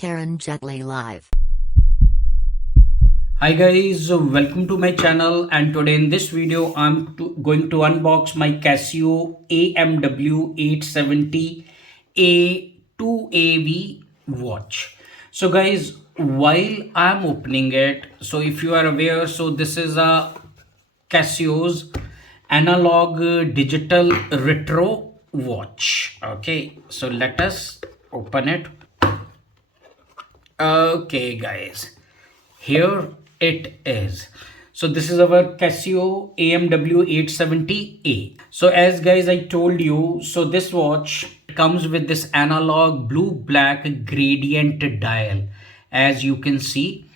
karanjetlilive. Hi guys, welcome to my channel, and today in this video I'm going to unbox my Casio AMW-870A-2AV watch. So guys, while I'm opening it, so if you are aware, so this is a Casio's analog digital retro watch. Okay, so let us open it. Okay guys, here it is. So this is our Casio AMW-870A. So as guys I told you, so this watch comes with this analog blue black gradient dial, as you can see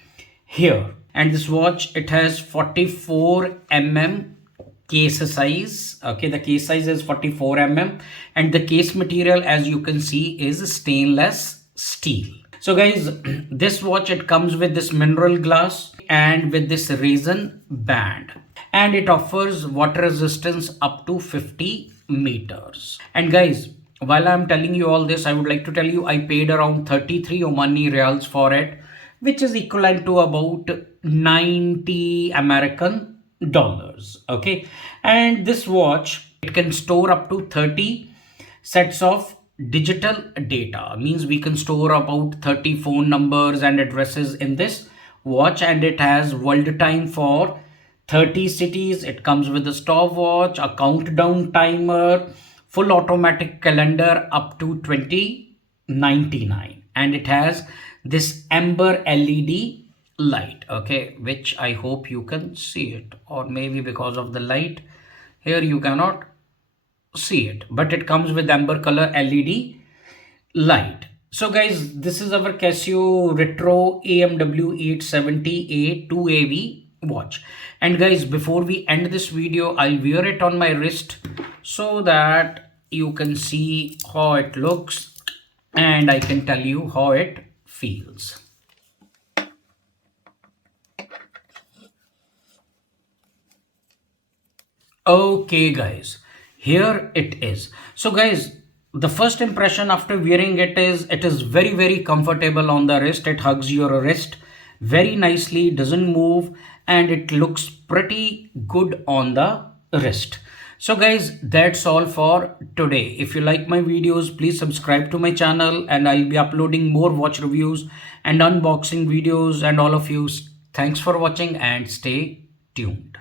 here. And this watch, it has 44 mm case size. Okay, the case size is 44 mm, and the case material, as you can see, is stainless steel. So guys, this watch, it comes with this mineral glass and with this resin band, and it offers water resistance up to 50 meters. And guys, while I'm telling you all this, I would like to tell you I paid around 33 Omani Riyals for it, which is equivalent to about 90 American dollars. Okay, and this watch, it can store up to 30 sets of digital data, means we can store about 30 phone numbers and addresses in this watch, and it has world time for 30 cities. It comes with a stopwatch, a countdown timer, full automatic calendar up to 2099, and it has this amber LED light, okay, which I hope you can see it, or maybe because of the light here you cannot see it, but it comes with amber color LED light. So guys, this is our Casio retro AMW-870A-2AV watch. And guys, before we end this video, I'll wear it on my wrist so that you can see how it looks and I can tell you how it feels. Okay guys, here it is. So guys, the first impression after wearing it is very comfortable on the wrist. It hugs your wrist very nicely, doesn't move, and it looks pretty good on the wrist. So guys, that's all for today. If you like my videos, please subscribe to my channel, and I'll be uploading more watch reviews and unboxing videos. And all of you, thanks for watching and stay tuned.